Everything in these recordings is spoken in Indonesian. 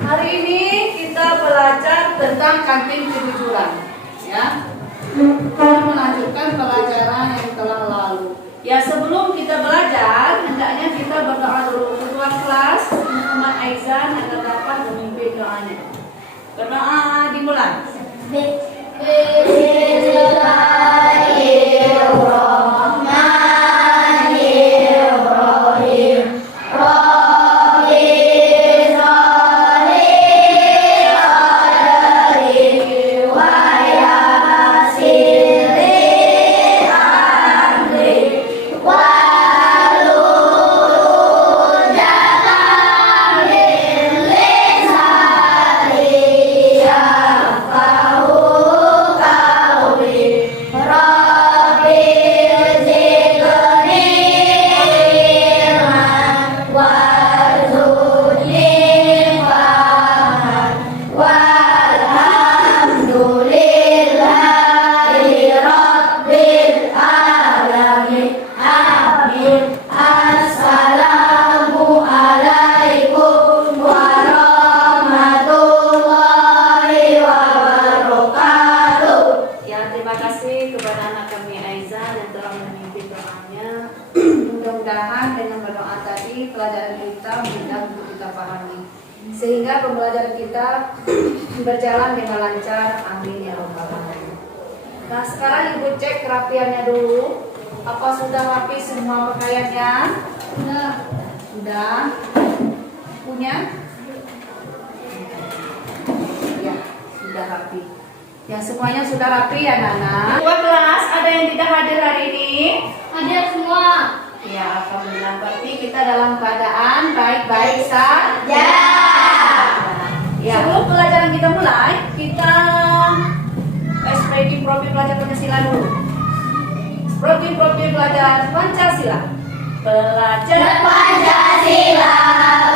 Hari ini kita belajar tentang kantin kejujuran, ya. Kita melanjutkan pelajaran yang telah lalu. Ya, sebelum kita belajar, hendaknya kita berdoa dulu. Ketua kelas Muhammad Aizan agar dapat memimpin doanya. Berdoa dimulai. Bismillahirrahmanirrahim. Mudah-mudahan dengan berdoa tadi pelajaran kita mudah untuk kita pahami, sehingga pembelajaran kita berjalan dengan lancar. Amin ya rabbal alamin. Nah, sekarang ibu cek kerapiannya dulu. Apa sudah rapi semua pakaiannya? Sudah. Punya? Ya, sudah rapi. Ya, semuanya sudah rapi ya, Nana. Ketua kelas, ada yang tidak hadir hari ini? Hadir semua. Ya, alhamdulillah. Berarti kita dalam keadaan baik-baik saja. Ya, sebelum pelajaran kita mulai, kita speaking profil pelajar Pancasila dulu. Speaking profil pelajar Pancasila. Pelajar Pancasila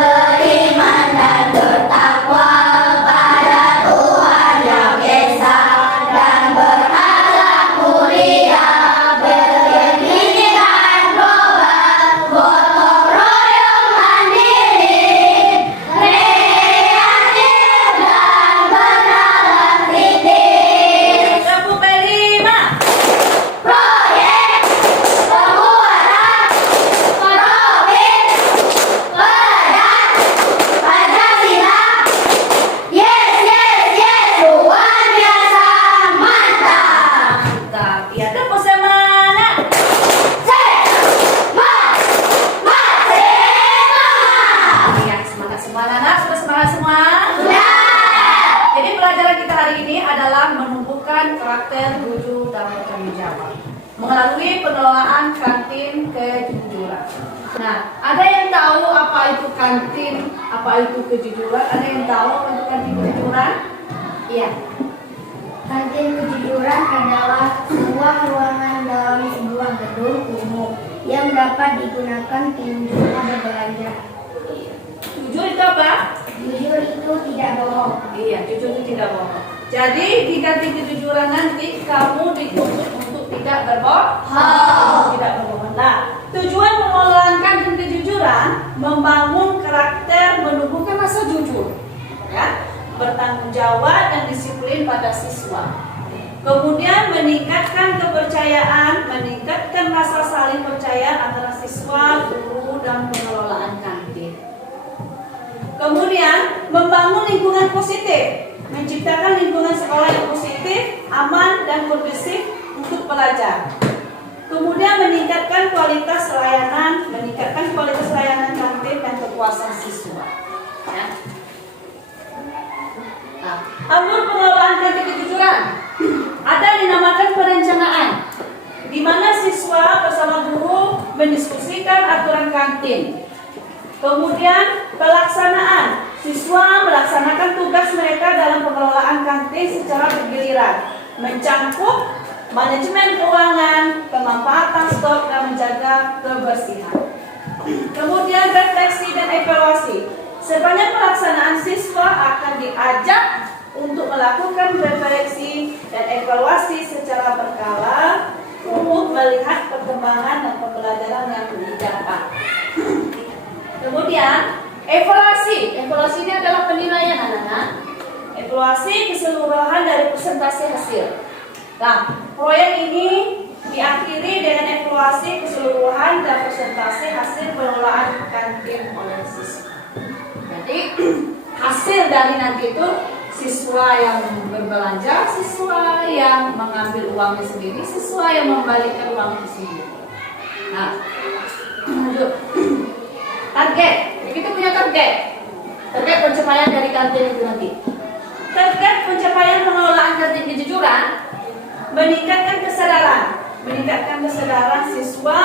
beriman dan bertakwa pada Tuhan Yang Esa dan berakhlak mulia. Karakter, jujur, dan bertanggung jawab melalui pengelolaan kantin kejujuran. Nah, ada yang tahu apa itu kantin, apa itu kejujuran? Ada yang tahu apa itu kantin kejujuran? Iya. Kantin kejujuran adalah sebuah ruangan dalam sebuah gedung umum yang dapat digunakan pengunjung berbelanja. Jujur itu apa? Jujur itu tidak bohong. Iya, jujur itu tidak bohong. Jadi di kantin kejujuran nanti kamu dituntut untuk tidak berbohong. Tidak berbohong. Nah, tujuan pengelolaan kantin kejujuran membangun karakter, menumbuhkan rasa jujur, ya, bertanggung jawab dan disiplin pada siswa. Kemudian meningkatkan kepercayaan, meningkatkan rasa saling percaya antara siswa, guru, dan pengelolaan kantin. Kemudian membangun lingkungan positif, menciptakan lingkungan sekolah yang positif, aman, dan kondusif untuk pelajar. Kemudian meningkatkan kualitas layanan kantin dan kepuasan siswa. Ya. Nah, alur pengelolaan kantin kejujuran ada yang dinamakan perencanaan, di mana siswa bersama guru mendiskusikan aturan kantin. Kemudian pelaksanaan, siswa melaksanakan tugas mereka dalam pengelolaan kantin secara bergiliran, mencangkup manajemen keuangan, pemanfaatan stok, dan menjaga kebersihan. Kemudian refleksi dan evaluasi. Sepanjang pelaksanaan siswa akan diajak untuk melakukan refleksi dan evaluasi secara berkala untuk melihat perkembangan dan pembelajaran yang didapat. Kemudian Evaluasi. Evaluasi ini adalah penilaian anak-anak. Evaluasi keseluruhan dari presentasi hasil. Nah, proyek ini diakhiri dengan evaluasi keseluruhan dan presentasi hasil pengelolaan kantin oleh siswa. Jadi hasil dari nanti itu siswa yang berbelanja, siswa yang mengambil uangnya sendiri, siswa yang membalikkan uangnya sendiri. Nah, lanjut. Target. Kita punya target. Target pencapaian dari kantin itu nanti. Target pencapaian pengelolaan kantin kejujuran meningkatkan kesadaran siswa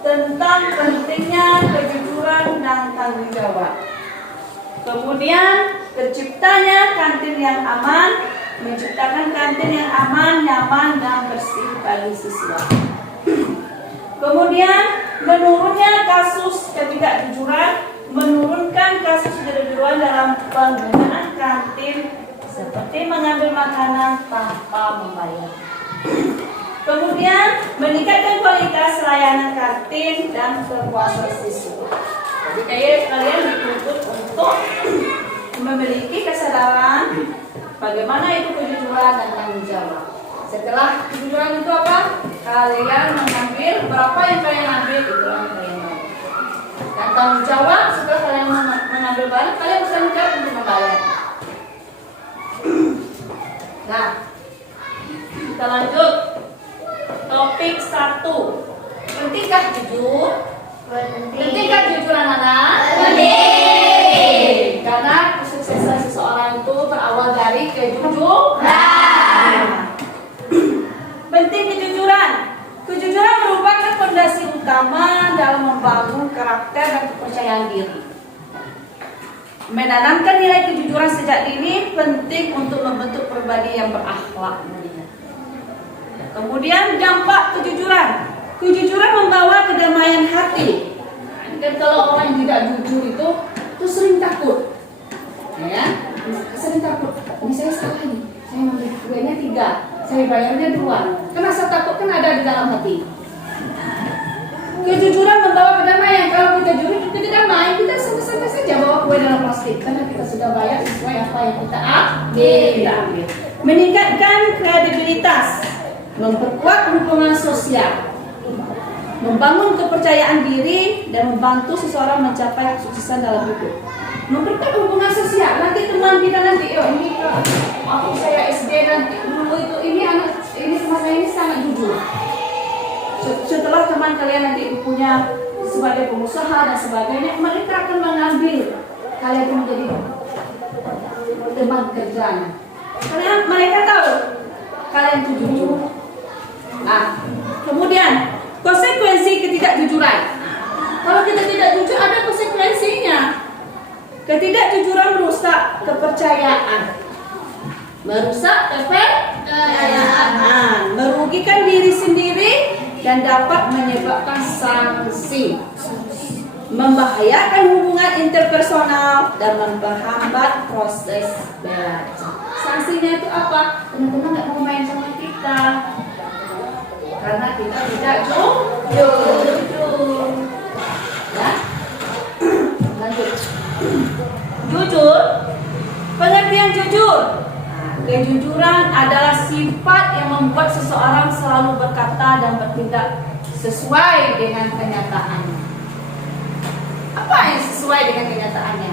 tentang pentingnya kejujuran dan tanggung jawab. Kemudian terciptanya kantin yang aman, menciptakan kantin yang aman, nyaman dan bersih bagi siswa. Kemudian menurunnya kasus ketidakjujuran, menurunkan kasus ketidakjujuran dalam penggunaan kantin seperti mengambil makanan tanpa membayar. Kemudian meningkatkan kualitas layanan kantin dan kepuasan siswa. Jadi kalian dituntut untuk memiliki kesadaran bagaimana itu kejujuran dan tanggung jawab. Setelah kejujuran itu apa? Kalian mengambil berapa yang kalian ambil, itu yang kalian mau. Dan tanggung jawab setelah kalian mengambil barang, kalian bisa menjawab untuk membayar. Nah, kita lanjut. Topik 1. Pentingkah jujur? Pentingkah jujur anak-anak? Penting. Karena kesuksesan seseorang itu berawal dari kejujuran. Penting kejujuran. Kejujuran merupakan fondasi utama dalam membangun karakter dan kepercayaan diri. Menanamkan nilai kejujuran sejak dini penting untuk membentuk pribadi yang berakhlak mulia. Kemudian dampak kejujuran. Kejujuran membawa kedamaian hati. Dan kalau orang yang tidak jujur itu sering takut. Ya, sering takut. Ini saya salah nih. Saya ambil kuenya 3, saya bayarnya 2. Karena saya takut kan ada di dalam hati. Kejujuran membawa kedamaian. Kalau kita jujur, kita damai, kita santai-santai saja bawa kue dalam plastik karena kita sudah bayar sesuai apa yang kita ambil. Meningkatkan kredibilitas, memperkuat hubungan sosial, membangun kepercayaan diri dan membantu seseorang mencapai kesuksesan dalam hidup. Memperkuat hubungan sosial. Nanti teman kita nanti, ini aku saya SD nanti dulu itu ini anak ini sama saya ini sangat jujur. Setelah teman kalian nanti punya sebagai pengusaha dan sebagainya, mereka akan mengambil kalian menjadi teman kerjanya. Karena mereka tahu kalian itu jujur. Nah, kemudian konsekuensi ketidakjujuran. Kalau kita tidak jujur ada konsekuensinya. Ketidakjujuran merusak kepercayaan. Merusak kepercayaan, merugikan diri sendiri dan dapat menyebabkan sanksi, membahayakan hubungan interpersonal dan memperhambat proses belajar. Sanksinya itu apa? Teman-teman nggak mau main sama kita karena kita tidak jujur. Ya, lanjut. Jujur, pengertian jujur. Kejujuran adalah sifat yang membuat seseorang selalu berkata dan bertindak sesuai dengan kenyataannya. Apa yang sesuai dengan kenyataannya?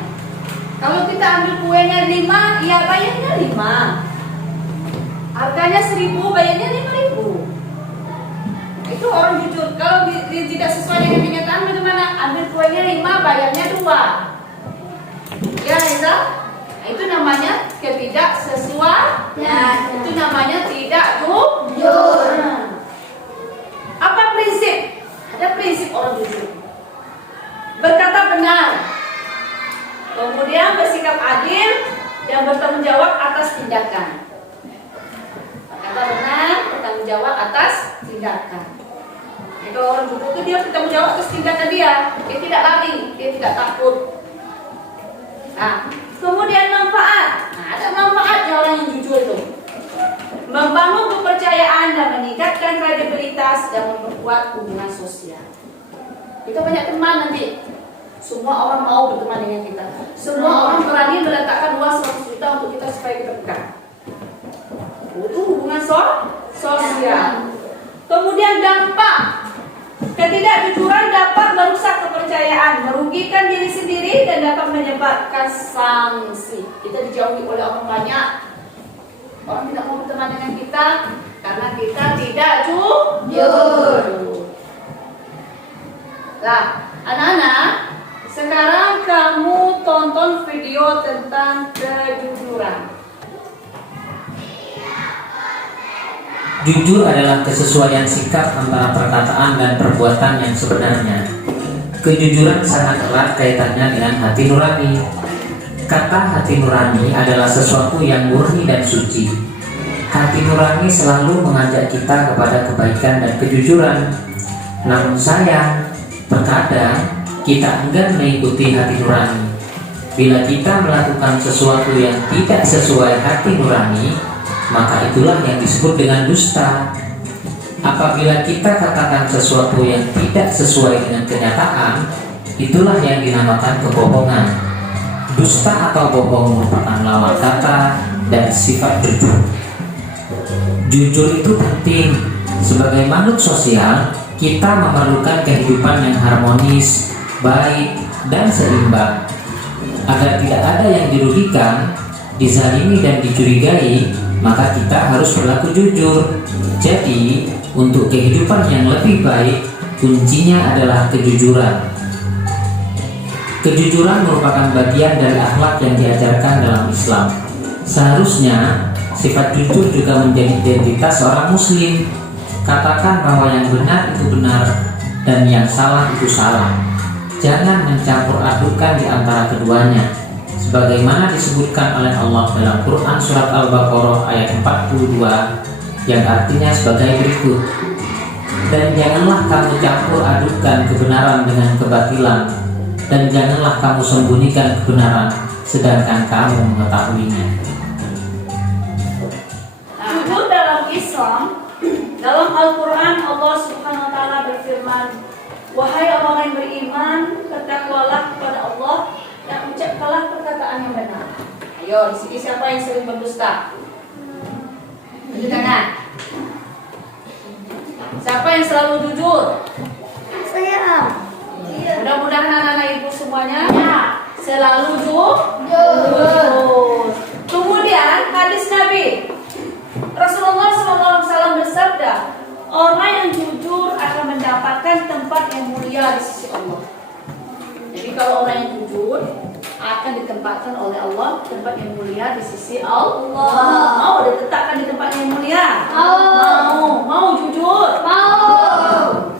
Kalau kita ambil kuenya 5, ya bayarnya 5. Harganya 1.000, bayarnya 5.000. Itu orang jujur. Kalau tidak sesuai dengan kenyataan, bagaimana? Ambil kuenya 5, bayarnya 2. Ya, Reza? Itu namanya ketidaksesuaian. Itu namanya tidak jujur. Apa prinsip? Ada prinsip orang jujur. Berkata benar. Kemudian bersikap adil dan bertanggung jawab atas tindakan. Berkata benar, bertanggung jawab atas tindakan. Itu orang jujur itu dia bertanggung jawab atas tindakan dia. Dia tidak lari, dia tidak takut. Nah, kemudian manfaat. Nah, ada manfaatnya orang yang jujur itu. Membangun kepercayaan dan meningkatkan kredibilitas dan memperkuat hubungan sosial. Kita banyak teman nanti. Semua orang mau berteman dengan kita. Semua orang berani meletakkan uang 100 juta untuk kita supaya kita pegang. Itu hubungan sosial. Kemudian dampak ketidakjujuran dapat merusak kepercayaan, merugikan diri sendiri dan dapat menyebabkan sanksi. Kita dijauhi oleh orang banyak. Orang tidak mau berteman dengan kita karena kita tidak jujur. Nah, anak-anak, sekarang kamu tonton video tentang kejujuran. Jujur adalah kesesuaian sikap antara perkataan dan perbuatan yang sebenarnya. Kejujuran sangat erat kaitannya dengan hati nurani. Kata hati nurani adalah sesuatu yang murni dan suci. Hati nurani selalu mengajak kita kepada kebaikan dan kejujuran. Namun sayang, terkadang kita enggan mengikuti hati nurani. Bila kita melakukan sesuatu yang tidak sesuai hati nurani, maka itulah yang disebut dengan dusta. Apabila kita katakan sesuatu yang tidak sesuai dengan kenyataan, itulah yang dinamakan kebohongan. Dusta atau bohong merupakan lawan kata dan sifat jujur. Jujur itu penting. Sebagai makhluk sosial, kita memerlukan kehidupan yang harmonis, baik, dan seimbang. Agar tidak ada yang dirugikan, dizalimi dan dicurigai, maka kita harus berlaku jujur. Jadi, untuk kehidupan yang lebih baik, kuncinya adalah kejujuran. Kejujuran merupakan bagian dari akhlak yang diajarkan dalam Islam. Seharusnya, sifat jujur juga menjadi identitas seorang muslim. Katakan bahwa yang benar itu benar dan yang salah itu salah. Jangan mencampur adukan di antara keduanya. Sebagaimana disebutkan oleh Allah dalam Quran Surat Al-Baqarah ayat 42 yang artinya sebagai berikut. Dan janganlah kamu campur adukan kebenaran dengan kebatilan, dan janganlah kamu sembunyikan kebenaran sedangkan kamu mengetahuinya. Jujur dalam Islam, dalam Al-Quran Allah Subhanahu Wa Taala berfirman, wahai orang yang beriman, bertakwalah kepada Allah dan ucapkanlah perkataan yang benar. Ayo, di sini siapa yang sering berdusta? Tunjuk tangan. Siapa yang selalu jujur? Saya. Mudah-mudahan anak-anak ibu semuanya selalu jujur. Kemudian hadis Nabi Rasulullah SAW bersabda, orang yang jujur akan mendapatkan tempat yang mulia di sisi Allah. Jadi kalau orang yang jujur akan ditempatkan oleh Allah tempat yang mulia di sisi Allah. Mau diletakkan di tempat yang mulia? Mau jujur? Mau.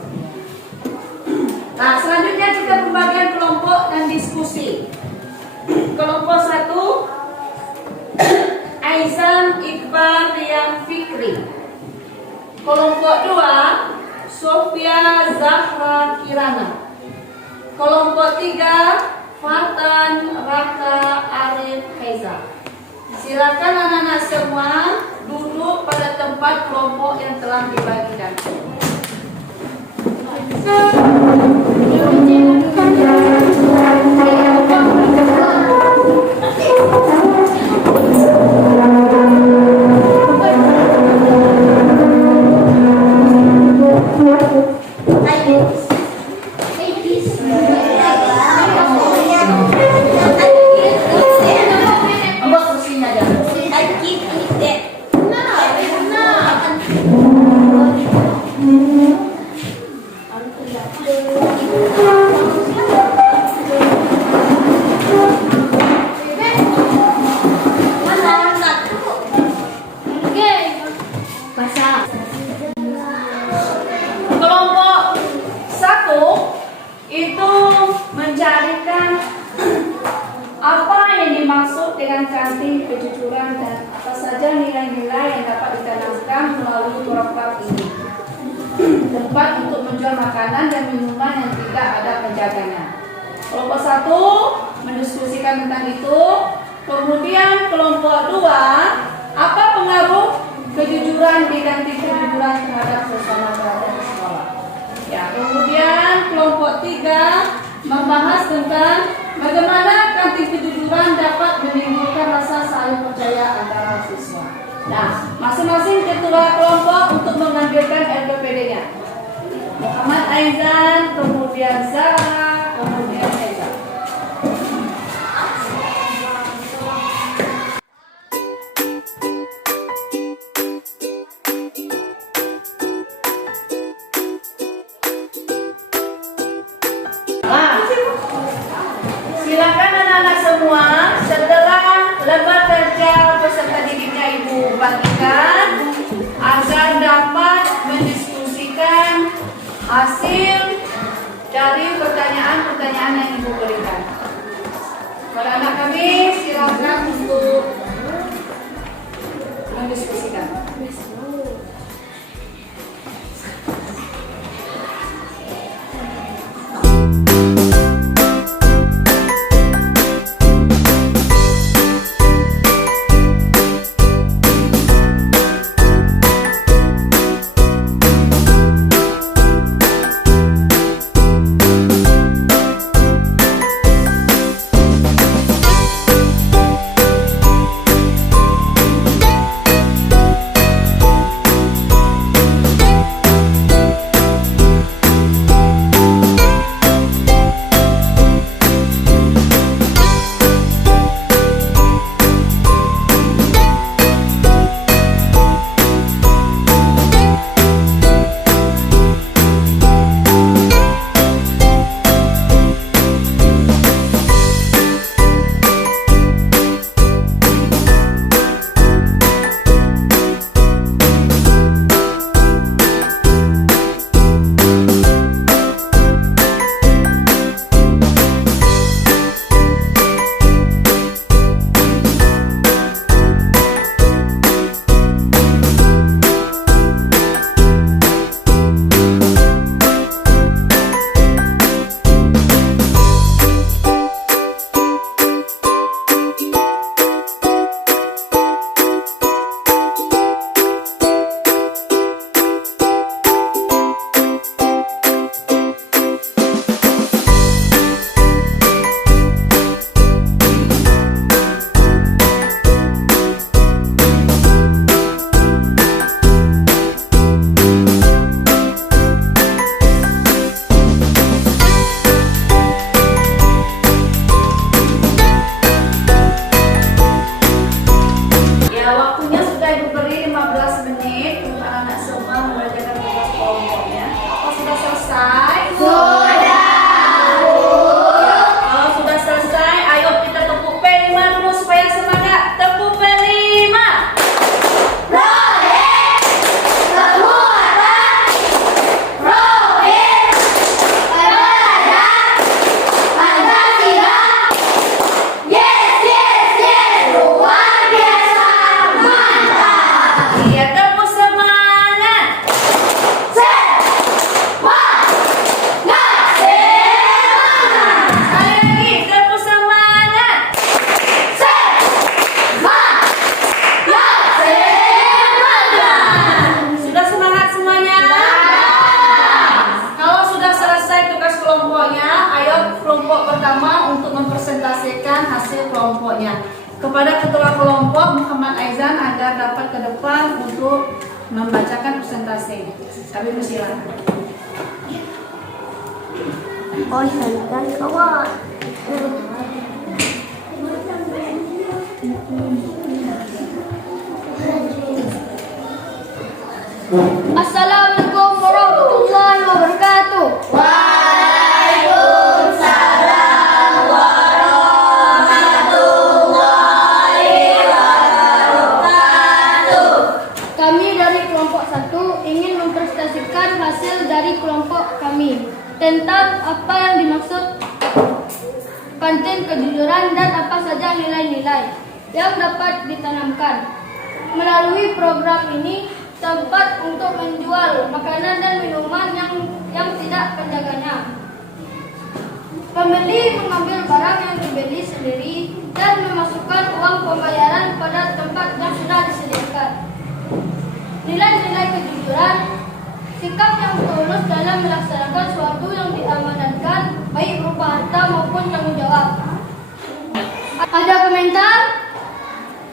Nah, selanjutnya kita pembagian kelompok dan diskusi. Kelompok 1, Aizan Iqbal Rian Fikri. Kelompok 2, Sofia Zahra Kirana. Kelompok 3, Fatan Raka Arif Haiza. Silakan anak-anak semua duduk pada tempat kelompok yang telah dibagikan. Kelompok 1 itu mencarikan apa yang dimaksud dengan kantin kejujuran dan apa saja nilai-nilai yang dapat ditanamkan melalui program ini. Tempat untuk menjual makanan dan minuman yang tidak ada penjaganya. Kelompok 1 mendiskusikan tentang itu. Kemudian kelompok 2, apa pengaruh kejujuran di kantin kejujuran terhadap suasana belajar di sekolah. Ya, kemudian kelompok 3 membahas tentang bagaimana kantin kejujuran dapat menimbulkan rasa saling percaya antara siswa. Nah, masing-masing ketua kelompok untuk mengambilkan LPPD-nya. Muhammad Aizan, kemudian Zara, kemudian Eza. Nah, silakan anak-anak semua setelah lembar kerja peserta didiknya Ibu bagikan agar dapat mendiskusikan hasil dari pertanyaan-pertanyaan yang Ibu berikan. Para anak kami silakan untuk mendiskusikan. Kepada ketua kelompok Muhammad Aizan agar dapat ke depan untuk membacakan presentasi. Kami persilakan. Oh, kan kawan. Assalamualaikum warahmatullahi wabarakatuh. Waalaikumsalam warahmatullahi wabarakatuh. Kami dari kelompok 1 ingin mempresentasikan hasil dari kelompok kami tentang apa yang dimaksud kantin kejujuran dan apa saja nilai-nilai yang dapat ditanamkan. Melalui program ini, tempat untuk menjual makanan dan minuman yang tidak penjaganya. Pembeli mengambil barang yang dibeli sendiri dan memasukkan uang pembayaran pada tempat yang sudah disediakan. Nilai-nilai kejujuran, sikap yang tulus dalam melaksanakan suatu yang diamanatkan, baik berupa komentar?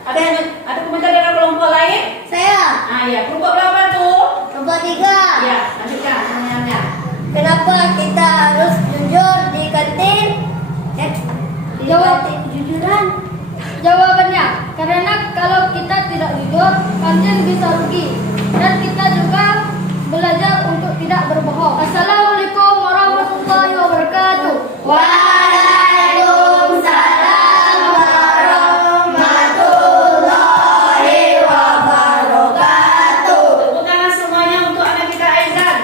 Ada komentar dari kelompok lain? Saya. Ya, kelompok berapa tuh? Nomor 3. Ya, lanjutkan pertanyaannya. Kenapa kita harus jujur di kantin? Jawab kejujuran. Jawabannya, karena kalau kita tidak jujur, kantin bisa rugi. Dan kita juga belajar untuk tidak berbohong. Assalamualaikum warahmatullahi wabarakatuh. Waalaikumsalam warahmatullahi wabarakatuh. Tepuk tangan semuanya untuk anak kita Aizan.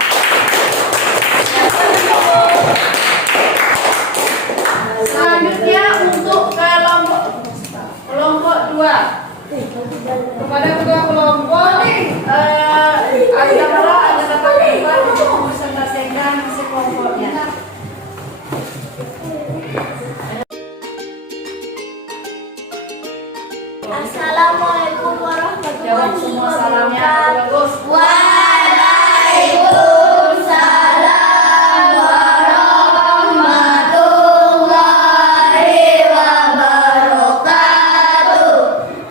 Selanjutnya untuk kelompok 2. Kepada kedua kelompok ada pula ada dapat tempat untuk mempresentasikan sekelompoknya. Assalamualaikum Jawab warahmatullahi semua salamnya wabarakatuh. bagus. Waalaikumsalam warahmatullahi wabarakatuh.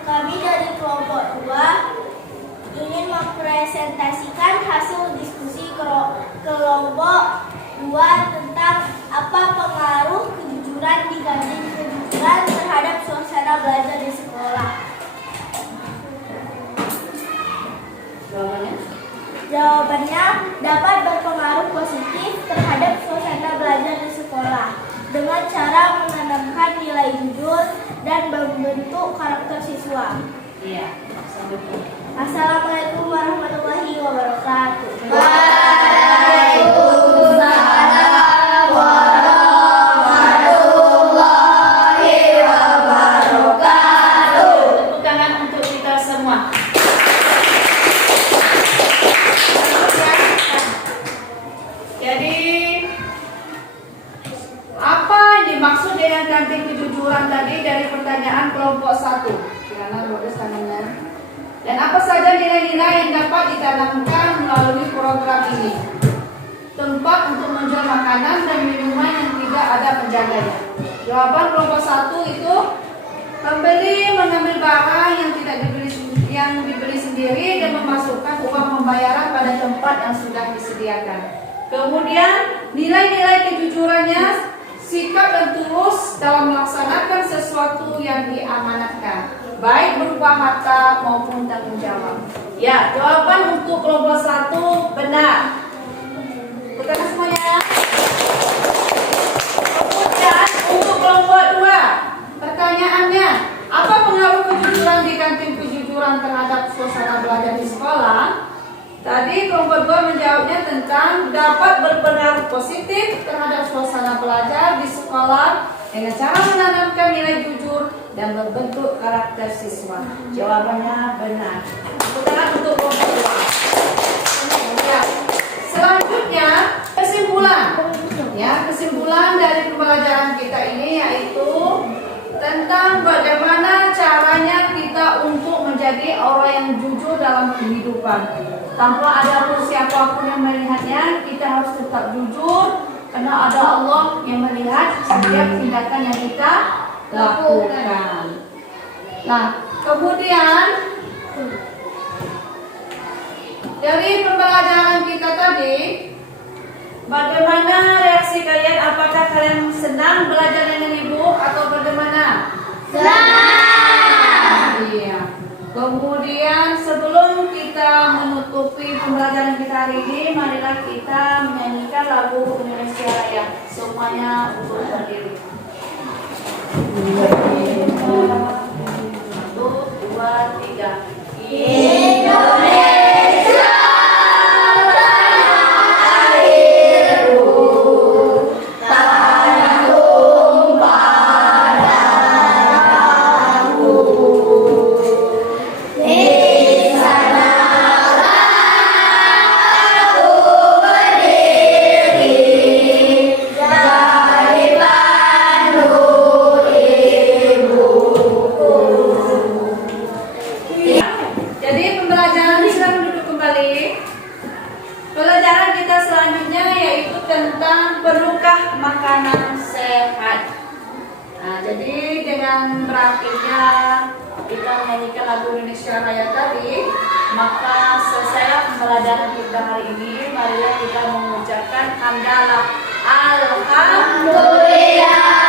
Kami dari kelompok 2 ingin mempresentasikan hasil diskusi kelompok 2 tentang apa pengaruh kejujuran dibanding kejujuran terhadap suasana belajar di sekolah. Jawabannya dapat berpengaruh positif terhadap suasana belajar di sekolah dengan cara menanamkan nilai jujur dan membentuk karakter siswa. Iya. Assalamualaikum warahmatullahi wabarakatuh. Waalaikumsalam warahmatullahi wabarakatuh. Tepuk tangan untuk kita semua. Jadi apa yang dimaksud dengan kantin kejujuran tadi dari pertanyaan kelompok 1? Silakan lurus tangannya. Dan apa saja nilai-nilai yang dapat ditanamkan melalui program ini? Tempat untuk menjual makanan dan minuman yang tidak ada penjaganya. Jawaban kelompok 1 itu pembeli mengambil barang yang dibeli sendiri dan memasukkan uang pembayaran pada tempat yang sudah disediakan. Kemudian nilai-nilai kejujurannya, sikap dan tulus dalam melaksanakan sesuatu yang diamanatkan, baik berupa harta maupun tanggung jawab. Ya, jawaban untuk kelompok 1 benar. Bukan semuanya. Kemudian untuk kelompok 2, pertanyaannya, apa pengaruh kejujuran di kantin kejujuran terhadap suasana belajar di sekolah? Tadi kelompok 2 menjawabnya tentang dapat berpengaruh positif terhadap suasana belajar di sekolah dengan cara menanamkan nilai jujur dan membentuk karakter siswa. Jawabannya benar. Sekarang untuk kelompok 2. Ya. Selanjutnya kesimpulan. Ya, kesimpulan dari pembelajaran kita ini yaitu tentang bagaimana caranya kita untuk menjadi orang yang jujur dalam kehidupan. Tanpa ada siapapun yang melihatnya, kita harus tetap jujur karena ada Allah yang melihat setiap tindakan yang kita lakukan. Nah, kemudian dari pembelajaran kita tadi, bagaimana reaksi kalian? Apakah kalian senang belajar dengan ibu atau bagaimana? Senang. Iya. Kemudian sebelum kita menutupi pembelajaran kita hari ini, marilah kita menyanyikan lagu Indonesia Raya. Semuanya untuk berdiri. 1, 2, 3. Indonesia tanah airku, tanah tumpah darahku. Di sanalah aku berdiri dari pandu ibuku. yang berakhirnya kita menyanyikan lagu Indonesia Raya tadi, maka selesailah pembelajaran kita hari ini. Marilah kita mengucapkan hamdalah. Alhamdulillah.